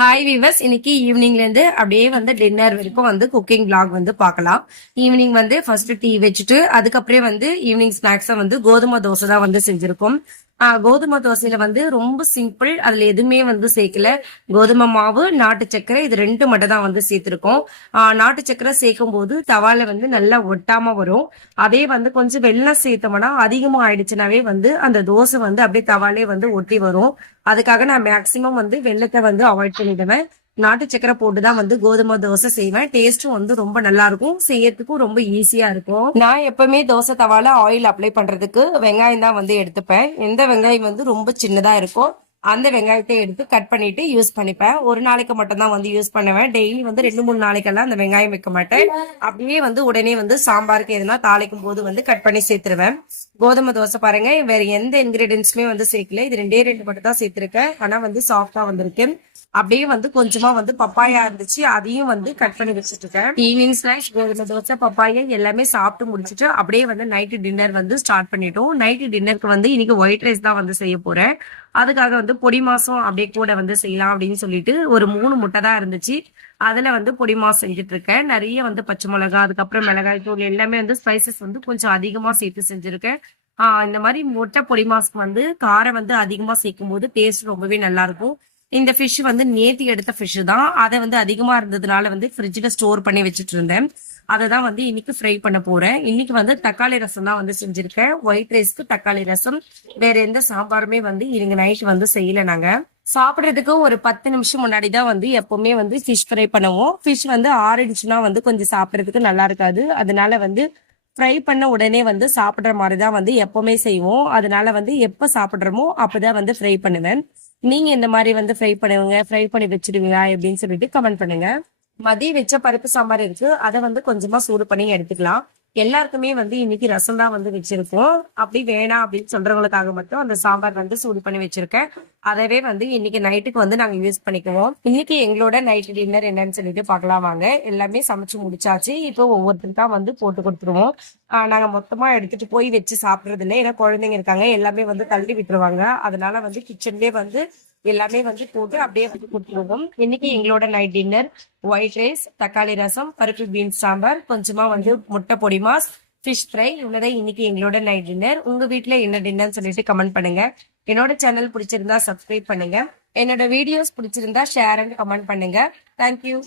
Hi viewers, இன்னைக்கு ஈவினிங்ல இருந்து அப்படியே வந்து டின்னர் வரைக்கும் வந்து குக்கிங் vlog வந்து பார்க்கலாம். ஈவினிங் வந்து ஃபர்ஸ்ட் டீ வச்சுட்டு அதுக்கப்புறம் வந்து ஈவினிங் ஸ்நாக்ஸா வந்து கோதுமை தோசை தான் வந்து செஞ்சிருக்கோம். கோதுமை தோசையில வந்து ரொம்ப சிம்பிள், அதுல எதுவுமே வந்து சேர்க்கல. கோதுமை மாவு, நாட்டு சக்கரை இது ரெண்டு மட்டும் தான் வந்து சேர்த்திருக்கோம். நாட்டு சக்கரை சேர்க்கும் போது தவால வந்து நல்லா ஒட்டாம வரும். அதே வந்து கொஞ்சம் வெல்லம் சேர்த்தோம்னா அதிகமா ஆயிடுச்சுனாவே வந்து அந்த தோசை வந்து அப்படியே தவாலே வந்து ஒட்டி வரும். அதுக்காக நான் மேக்சிமம் வந்து வெள்ளத்தை வந்து அவாய்ட் பண்ணிடுவேன். நாட்டு சக்கரை போட்டுதான் வந்து கோதுமை தோசை செய்வேன். டேஸ்டும் வந்து ரொம்ப நல்லா இருக்கும், செய்யறதுக்கும் ரொம்ப ஈஸியா இருக்கும். நான் எப்பவுமே தோசை தவால ஆயில் அப்ளை பண்றதுக்கு வெங்காயம் தான் வந்து எடுத்துப்பேன். எந்த வெங்காயம் வந்து ரொம்ப சின்னதா இருக்கும் அந்த வெங்காயத்தை எடுத்து கட் பண்ணிட்டு யூஸ் பண்ணிப்பேன். ஒரு நாளைக்கு மட்டும் தான் வந்து யூஸ் பண்ணுவேன். டெய்லி வந்து 2-3 நாளைக்கெல்லாம் அந்த வெங்காயம் வைக்க மாட்டேன். அப்படியே வந்து உடனே வந்து சாம்பாருக்கு எதுனா தாளிக்கும் போது வந்து கட் பண்ணி சேர்த்துருவேன். கோதுமை தோசை பாருங்க, வேற எந்த இன்கிரீடியன்ஸுமே வந்து சேர்க்கல. இது 2 மட்டும் தான் சேர்த்திருக்கேன். ஆனா வந்து சாஃப்டா வந்திருக்கு. அப்படியே வந்து கொஞ்சமா வந்து பப்பாயா இருந்துச்சு, அதையும் வந்து கட் பண்ணி வச்சுட்டு இருக்கேன். ஈவினிங் ஸ்நாக்ஸ் கோதுமை தோசை பப்பாயா எல்லாமே சாப்பிட்டு முடிச்சுட்டு அப்படியே வந்து நைட்டு டின்னர் வந்து ஸ்டார்ட் பண்ணிட்டோம். நைட்டு டின்னருக்கு வந்து இன்னைக்கு ஒயிட் ரைஸ் தான் வந்து செய்ய போறேன். அதுக்காக வந்து பொடி மாசம் அப்படியே கூட வந்து செய்யலாம் அப்படின்னு சொல்லிட்டு ஒரு 3 முட்டை தான் இருந்துச்சு. அதுல வந்து பொடி மாசம் செஞ்சுட்டு இருக்கேன். நிறைய வந்து பச்சை மிளகாய், அதுக்கப்புறம் மிளகாய் தூள் எல்லாமே வந்து ஸ்பைசஸ் வந்து கொஞ்சம் அதிகமா சேர்த்து செஞ்சிருக்கேன். இந்த மாதிரி முட்டை பொடி மாஸ்க்கு வந்து காரம் வந்து அதிகமா சேர்க்கும் போது டேஸ்ட் ரொம்பவே நல்லா இருக்கும். இந்த ஃபிஷ் வந்து நேத்தி எடுத்த ஃபிஷ் தான். அதை வந்து அதிகமா இருந்ததுனால வந்து ஃப்ரிட்ஜில் ஸ்டோர் பண்ணி வச்சுட்டு இருந்தேன். அதை தான் வந்து இன்னைக்கு ஃப்ரை பண்ண போறேன். இன்னைக்கு வந்து தக்காளி ரசம் தான் வந்து செஞ்சிருக்கேன். ஒயிட் ரைஸ்க்கு தக்காளி ரசம். வேற எந்த சாம்பாருமே வந்து இன்னைக்கு நைட் வந்து செய்யல. நாங்க சாப்பிட்றதுக்கு ஒரு 10 நிமிஷம் முன்னாடி தான் வந்து எப்பவுமே வந்து ஃபிஷ் ஃப்ரை பண்ணுவோம். ஃபிஷ் வந்து ஆறிடுச்சுன்னா வந்து கொஞ்சம் சாப்பிட்றதுக்கு நல்லா இருக்காது. அதனால வந்து ஃப்ரை பண்ண உடனே வந்து சாப்பிட்ற மாதிரி தான் வந்து எப்பவுமே செய்வோம். அதனால வந்து எப்ப சாப்பிட்றோமோ அப்பதான் வந்து ஃப்ரை பண்ணுவேன். நீங்க இந்த மாதிரி வந்து ஃப்ரை பண்ணுவீங்க, ஃப்ரை பண்ணி வச்சிடுவீங்க அப்படின்னு சொல்லிட்டு கமெண்ட் பண்ணுங்க. மதியம் வச்ச பருப்பு சாம்பார் இருக்கு, அதை வந்து கொஞ்சமா சூடு பண்ணி எடுத்துக்கலாம். எல்லாருக்குமே வந்து இன்னைக்கு ரசம் தான் வந்து வச்சிருக்கோம். அப்படி வேணாம் அப்படின்னு சொல்றவங்களுக்காக மட்டும் அந்த சாம்பார் வந்து சூடு பண்ணி வச்சிருக்கேன். அதவே வந்து இன்னைக்கு நைட்டுக்கு வந்து நாங்க யூஸ் பண்ணிக்குவோம். இன்னைக்கு எங்களோட நைட் டின்னர் என்னன்னு சொல்லிட்டு பார்க்கலாம் வாங்க. எல்லாமே சமைச்சு முடிச்சாச்சு. இப்போ ஒவ்வொருத்தருக்கா வந்து போட்டு கொடுத்துருவோம். நாங்க மொத்தமா எடுத்துட்டு போய் வச்சு சாப்பிடுறது இல்லை, ஏன்னா குழந்தைங்க இருக்காங்க, எல்லாமே வந்து தள்ளி விட்டுருவாங்க. அதனால வந்து கிச்சன்லயே வந்து எல்லாமே வந்து போட்டு அப்படியே வந்து கொடுத்துருவோம். இன்னைக்கு எங்களோட நைட் டின்னர் ஒயிட் ரைஸ், தக்காளி ரசம், பருப்பு பீன்ஸ் சாம்பார், கொஞ்சமா வந்து முட்டை பொடி மாஸ், ஃபிஷ் ஃப்ரை. இவ்வளவுதான் இன்னைக்கு எங்களோட நைட் டின்னர். உங்க வீட்டுல என்ன டின்னர்னு சொல்லிட்டு கமெண்ட் பண்ணுங்க. என்னோட சேனல் பிடிச்சிருந்தா சப்ஸ்கிரைப் பண்ணுங்க. என்னோட வீடியோஸ் பிடிச்சிருந்தா ஷேர் அண்ட் கமெண்ட் பண்ணுங்க. தேங்க்யூ.